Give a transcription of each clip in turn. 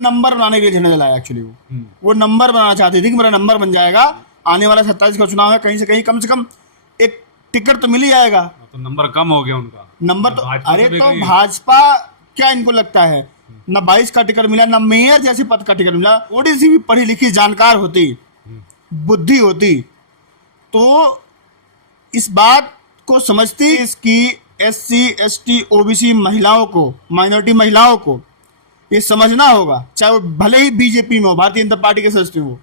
Number बनाने के लिए झंडा जलाया एक्चुअली वो नंबर बनाना चाहती थी कि मेरा नंबर बन जाएगा, आने वाला 27 का चुनाव है, कहीं से कहीं कम से कम एक टिकट तो मिल ही जाएगा। तो नंबर कम हो गया उनका नंबर तो भाजपा अरे से भी तो कहीं- भाजपा क्या इनको लगता है न 22 का टिकट मिला, न मेयर जैसे पद का टिकट मिला। थोड़ी सी भी पढ़ी लिखी जानकार होती, बुद्धि होती तो इस बात को समझती कि SC ST OBC महिलाओं को, माइनॉरिटी महिलाओं को ये समझना होगा, चाहे वो भले ही बीजेपी में हो, भारतीय जनता पार्टी के सदस्य हो,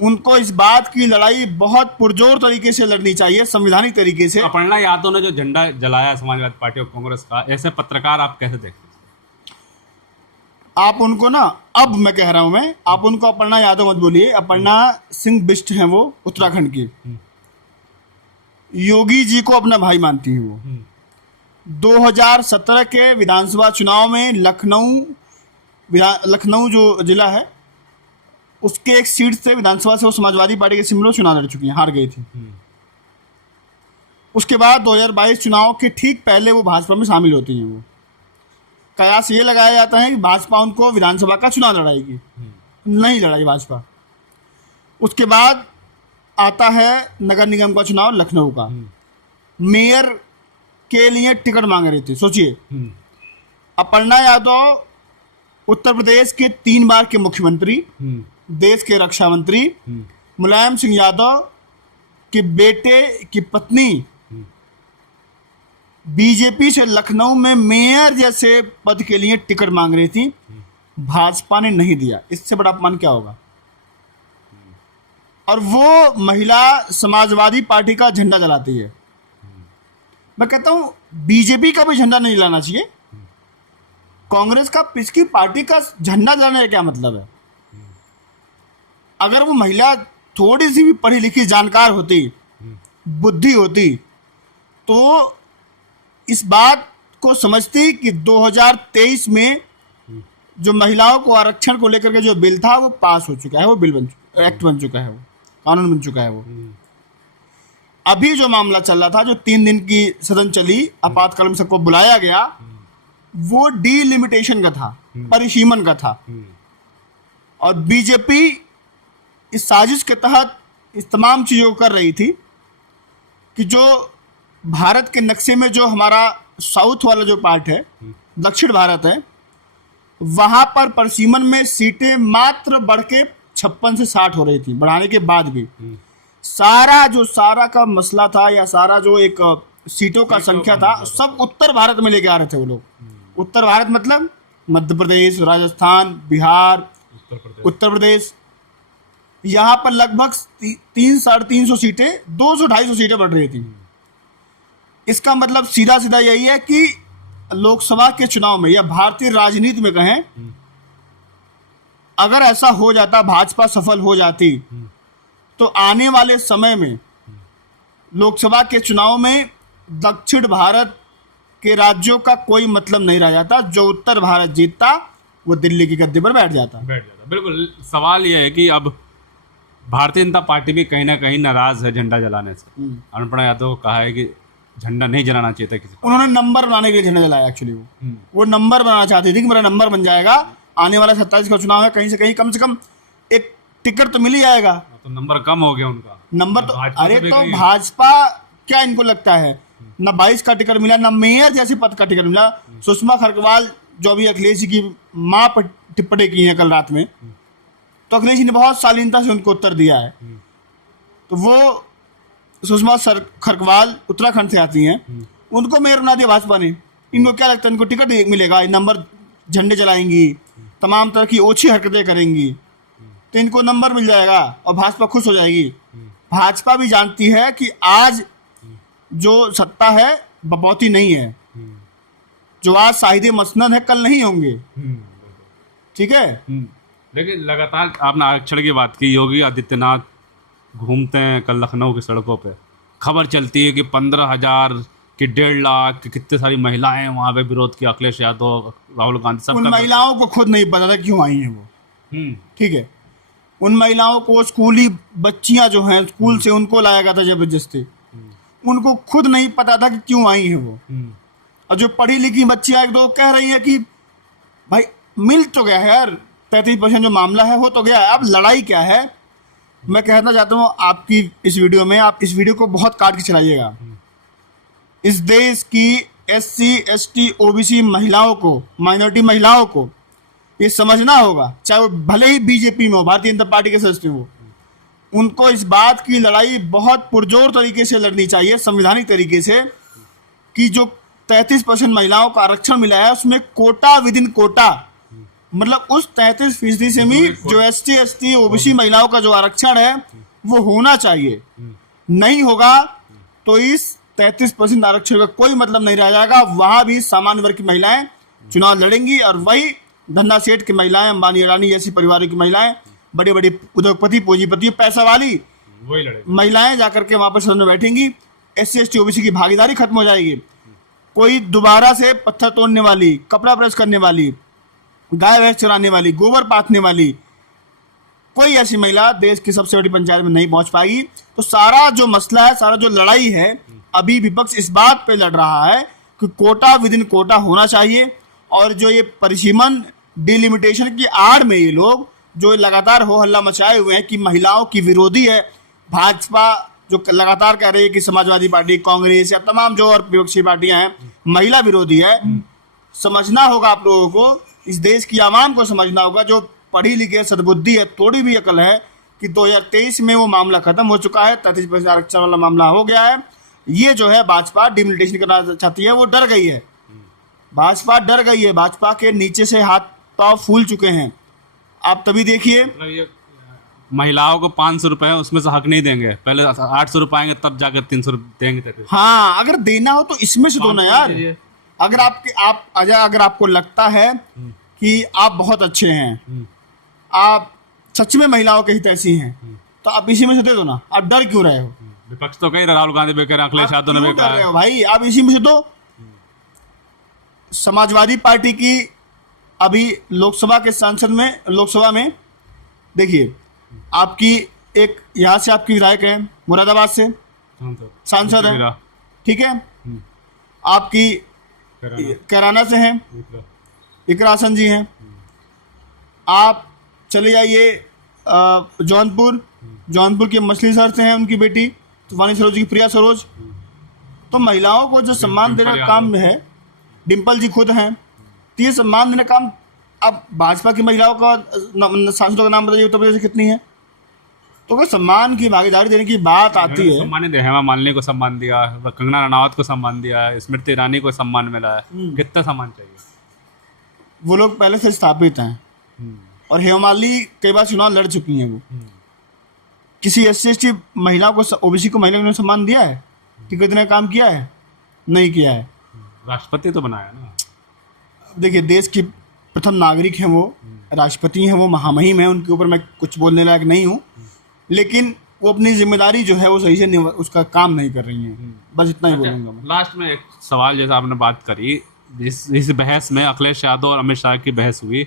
उनको इस बात की लड़ाई बहुत पुरजोर तरीके से लड़नी चाहिए, संवैधानिक तरीके से। अपर्णा यादव ने जो झंडा जलाया समाजवादी पार्टी और कांग्रेस का, ऐसे पत्रकार आप कैसे देखते हैं? आप उनको ना, अब मैं कह रहा हूं मैं, आप उनको अपर्णा यादव मत बोलिए, अपर्णा सिंह बिष्ट हैं वो, उत्तराखंड की। योगी जी को अपना भाई मानती हैं वो। 2017 के विधानसभा चुनाव में लखनऊ जो जिला है उसके एक सीट से विधानसभा से वो समाजवादी पार्टी के सिमरो चुनाव लड़ चुकी हैं, हार गई थी। उसके बाद 2022 चुनाव के ठीक पहले वो भाजपा में शामिल होती हैं। वो कयास ये लगाया जाता है कि भाजपा उनको विधानसभा का चुनाव लड़ाएगी, नहीं लड़ाई भाजपा। उसके बाद आता है नगर निगम का चुनाव लखनऊ का, मेयर के लिए टिकट मांग रही थी। सोचिए, अपर्णा यादव उत्तर प्रदेश के 3 बार के मुख्यमंत्री, देश के रक्षा मंत्री, मुलायम सिंह यादव के बेटे की पत्नी बीजेपी से लखनऊ में मेयर जैसे पद के लिए टिकट मांग रही थी, भाजपा ने नहीं दिया। इससे बड़ा अपमान क्या होगा? और वो महिला समाजवादी पार्टी का झंडा जलाती है। मैं कहता हूं बीजेपी का भी झंडा नहीं लाना चाहिए, कांग्रेस का, पिछकी पार्टी का झंडा जलाने का क्या मतलब है? अगर वो महिला थोड़ी सी भी पढ़ी लिखी जानकार होती, बुद्धि होती तो इस बात को समझती कि 2023 में जो महिलाओं को आरक्षण को लेकर के जो बिल था वो पास हो चुका है, वो बिल एक्ट बन चुका है, वो कानून बन चुका है। वो अभी जो मामला चल रहा था, जो 3 दिन की सदन चली, आपातकाल में सबको बुलाया गया, वो डीलिमिटेशन का था, परिसीमन का था। और बीजेपी इस साजिश के तहत इस तमाम चीज़ों को कर रही थी कि जो भारत के नक्शे में जो हमारा साउथ वाला जो पार्ट है, दक्षिण भारत है, वहाँ पर परिसीमन में सीटें मात्र बढ़ के 56 से 60 हो रही थी। बढ़ाने के बाद भी सारा का मसला था, या सारा जो एक सीटों का संख्या था, सब उत्तर भारत में लेके आ रहे थे वो लोग। उत्तर भारत मतलब मध्य प्रदेश, राजस्थान, बिहार, उत्तर प्रदेश। यहाँ पर लगभग 300-350 सीटें, 200-250 सीटें बढ़ रही थी। इसका मतलब सीधा सीधा यही है कि लोकसभा के चुनाव में या भारतीय राजनीति में कहें, अगर ऐसा हो जाता, भाजपा सफल हो जाती, तो आने वाले समय में लोकसभा के चुनाव में दक्षिण भारत के राज्यों का कोई मतलब नहीं रह जाता। जो उत्तर भारत जीतता वो दिल्ली की गद्दी पर बैठ जाता। बिल्कुल। सवाल यह है कि अब भारतीय जनता पार्टी भी कहीं ना कहीं नाराज है झंडा जलाने से। अपर्णा यादव को कहा है कि झंडा नहीं जलाना चाहिए था किसी को। उन्होंने नंबर बनाने के लिए झंडा जलाया एक्चुअली वो नंबर बनाना चाहती थी कि मेरा नंबर बन जाएगा, आने वाला 27 का चुनाव है, कहीं से कहीं कम से कम एक टिकट तो मिल ही जाएगा। तो नंबर कम हो गया उनका। नंबर तो अरे तो भाजपा क्या इनको लगता है न 22 का टिकट मिला, न मेयर जैसे पद का टिकट मिला। सुषमा खरगवाल जो अभी अखिलेश जी की माँ पर टिप्पणी की है कल रात में, तो अखिलेश जी ने बहुत शालीनता से उनको उत्तर दिया है। तो वो सुषमा खरगवाल उत्तराखंड से आती हैं, उनको मेयर बना दिया भाजपा ने। इनको क्या लगता है इनको टिकट मिलेगा, नंबर, झंडे जलाएंगी, तमाम तरह की ओछी हरकतें करेंगी तो इनको नंबर मिल जाएगा और भाजपा खुश हो जाएगी। भाजपा भी जानती है कि आज जो सत्ता है बपौती नहीं है, जो आज साहिदे मसनद है कल नहीं होंगे। ठीक है। लेकिन लगातार आपने आरक्षण की बात की, योगी आदित्यनाथ घूमते हैं कल लखनऊ की सड़कों पे, खबर चलती है कि 15,000 कि 1.5 लाख कि कितनी सारी महिलाएं वहां पे विरोध किया, अखिलेश यादव, राहुल गांधी, सब। उन महिलाओं को खुद नहीं पता था क्यों आई हैं वो। ठीक है, उन महिलाओं को स्कूली बच्चियां जो हैं स्कूल से उनको लाया गया था जबरदस्ती, उनको खुद नहीं पता था कि क्यों आई हैं वो। और जो पढ़ी लिखी बच्चियां एक दो कह रही हैं कि भाई मिल तो गया है यार, 33% जो मामला है हो तो गया है। अब लड़ाई क्या है, मैं कहना चाहता हूँ आपकी इस वीडियो में, आप इस वीडियो को बहुत काट के चलाइएगा। इस देश की SC ST OBC महिलाओं को, माइनॉरिटी महिलाओं को ये समझना होगा, चाहे वो भले ही बीजेपी में हो, भारतीय जनता पार्टी के सदस्य हो, उनको इस बात की लड़ाई बहुत पुरजोर तरीके से लड़नी चाहिए, संवैधानिक तरीके से, कि जो 33% महिलाओं को आरक्षण मिला है उसमें कोटा विद इन कोटा, मतलब उस 33% से भी जो SC ST OBC महिलाओं का जो आरक्षण है वो होना चाहिए। नहीं होगा तो इस 33% आरक्षण का कोई मतलब नहीं रह जाएगा। वहां भी सामान्य वर्ग की महिलाएं चुनाव लड़ेंगी और वही धंधा सेठ की महिलाएं, अंबानी अडानी जैसी परिवारों की महिलाएं, बड़े बड़े उद्योगपति, पूंजीपति, पैसा वाली वही लड़ेगी महिलाएं जाकर के वहां पर सदन में बैठेंगी। SC ST OBC की भागीदारी खत्म हो जाएगी। कोई दोबारा से पत्थर तोड़ने वाली, कपड़ा प्रेस करने वाली, गाय भैंस चराने वाली, गोबर पाथने वाली कोई ऐसी महिला देश की सबसे बड़ी पंचायत में नहीं पहुंच पाएगी। तो सारा जो मसला है, सारा जो लड़ाई है, अभी विपक्ष इस बात पे लड़ रहा है कि कोटा विद इन कोटा होना चाहिए। और जो ये परिसीमन डिलिमिटेशन की आड़ में ये लोग जो लगातार हो हल्ला मचाए हुए हैं कि महिलाओं की विरोधी है, भाजपा जो लगातार कह रही है कि समाजवादी पार्टी, कांग्रेस या तमाम जो और विपक्षी पार्टियां हैं महिला विरोधी है, समझना होगा आप लोगों को, इस देश की आवाम को समझना होगा, जो पढ़ी लिखी है, सद्बुद्धि है, थोड़ी भी अकल है, कि 2023 में वो मामला खत्म हो चुका है, 33% आरक्षण वाला मामला हो गया है। ये जो है भाजपा डिमिलिटेशन करना चाहती है, वो डर गई है, भाजपा डर गई है, भाजपा के नीचे से हाथ पांव फूल चुके हैं। आप तभी देखिए, मतलब ये महिलाओं को 500 रुपए उसमें से हक नहीं देंगे, पहले 800 रुपए आएंगे तब जाकर 300 रुपए देंगे। हाँ, अगर देना हो तो इसमें से दो ना यार। अगर अगर आपको लगता है कि आप बहुत अच्छे हैं, आप सच में महिलाओं के हितैषी हैं, तो आप इसी में से दे दो ना। आप डर क्यों रहे हो? विपक्ष तो कहीं राहुल गांधी भी कह रहे हैं, अखिलेश यादव ने भी कहा है भाई, आप इसी में से दो। समाजवादी पार्टी की अभी लोकसभा के लोकसभा में देखिए, आपकी एक यहाँ से आपकी विधायक है, मुरादाबाद से सांसद है, ठीक है, आपकी कैराना से हैं, इकरा हसन जी हैं। आप चले जाइए जौनपुर के मछली शहर से हैं उनकी बेटी तूफानी सरोज की प्रिया सरोज। तो महिलाओं को जो सम्मान देने का काम है, डिम्पल जी खुद हैं, तो ये सम्मान देने का काम। अब भाजपा की महिलाओं का सांसदों का नाम बताइए उत्तर प्रदेश से कितनी है? तो अगर सम्मान की भागीदारी देने की बात आती है, सम्मानित हेमा मालिनी को सम्मान दिया, कंगना रनावत को सम्मान दिया, स्मृति ईरानी को सम्मान मिला है, कितना सम्मान चाहिए? वो लोग पहले से स्थापित हैं और हेमा मालिनी कई बार चुनाव लड़ चुकी हैं। वो किसी SC ST महिला को, OBC को महिला ने सम्मान दिया है कि कितने काम किया है? नहीं किया है। राष्ट्रपति तो बनाया ना। देखिए, देश की प्रथम नागरिक हैं वो, राष्ट्रपति हैं वो, महामहिम है, उनके ऊपर मैं कुछ बोलने लायक नहीं हूँ, लेकिन वो अपनी जिम्मेदारी जो है वो सही से उसका काम नहीं कर रही हैं। बस इतना ही बोलूँगा मैं। लास्ट में एक सवाल, जैसा आपने बात करी, इस बहस में अखिलेश यादव और अमित शाह की बहस हुई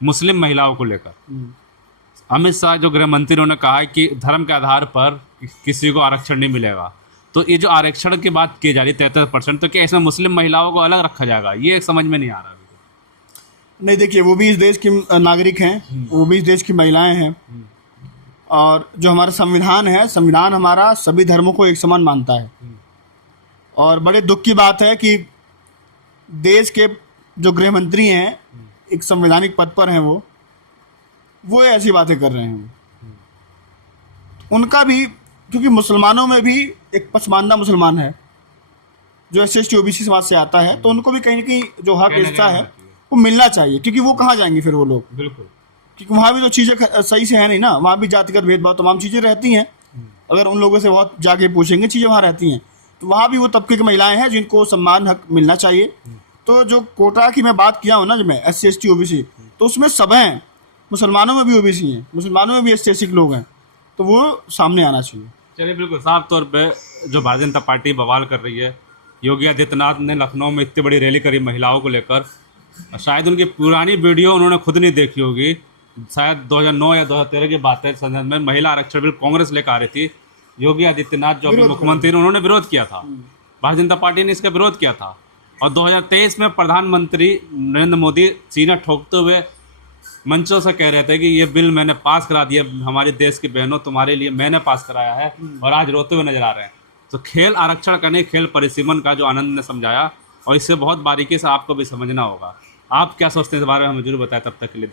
मुस्लिम महिलाओं को लेकर। अमित शाह जो गृह मंत्री, उन्होंने कहा है कि धर्म के आधार पर किसी को आरक्षण नहीं मिलेगा। तो ये जो आरक्षण की बात की जा रही है 33%, तो क्या इसमें मुस्लिम महिलाओं को अलग रखा जाएगा? ये समझ में नहीं आ रहा। नहीं, देखिए, वो भी इस देश की नागरिक हैं, वो भी इस देश की महिलाएं हैं, और जो हमारा संविधान है, संविधान हमारा सभी धर्मों को एक समान मानता है। और बड़े दुख की बात है कि देश के जो गृह मंत्री हैं, एक संवैधानिक पद पर हैं, वो ऐसी बातें कर रहे हैं। उनका भी, क्योंकि मुसलमानों में भी एक पसमानदा मुसलमान है जो SC ST OBC समाज से आता है, तो उनको भी कहीं ना कहीं जो हक हिस्सा है वो मिलना चाहिए। क्योंकि वो कहाँ जाएंगे फिर वो लोग? बिल्कुल, क्योंकि वहाँ भी तो चीज़ें सही से है नहीं ना, वहाँ भी जातिगत भेदभाव तमाम चीज़ें रहती हैं। अगर उन लोगों से बहुत जाके पूछेंगे, चीज़ें वहाँ रहती हैं। तो वहाँ भी वो तबके की महिलाएं हैं जिनको सम्मान हक मिलना चाहिए। तो जो कोटा की मैं बात किया हूँ ना, जो मैं SC ST OBC, तो उसमें सब हैं, मुसलमानों में भी OBC हैं, मुसलमानों में भी SC ST लोग हैं, तो वो सामने आना चाहिए। चलिए, बिल्कुल साफ तौर पे जो भारतीय जनता पार्टी बवाल कर रही है, योगी आदित्यनाथ ने लखनऊ में इतनी बड़ी रैली करी महिलाओं को लेकर, शायद उनकी पुरानी वीडियो उन्होंने खुद नहीं देखी होगी, शायद 2009 या 2013 की बात है, संसद में महिला आरक्षण बिल कांग्रेस लेकर आ रही थी, योगी आदित्यनाथ जो अभी मुख्यमंत्री, उन्होंने विरोध किया था, भारतीय जनता पार्टी ने इसका विरोध किया था। और 2023 में प्रधानमंत्री नरेंद्र मोदी सीना ठोकते हुए मंचों से कह रहे थे कि ये बिल मैंने पास करा दिया, हमारे देश की बहनों तुम्हारे लिए मैंने पास कराया है, और आज रोते हुए नजर आ रहे हैं। तो खेल आरक्षण का नहीं, खेल परिसीमन का जो आनंद ने समझाया, और इससे बहुत बारीकी से आपको भी समझना होगा। आप क्या सोचते हैं इस बारे में हमें जरूर बताएं। तब तक के लिए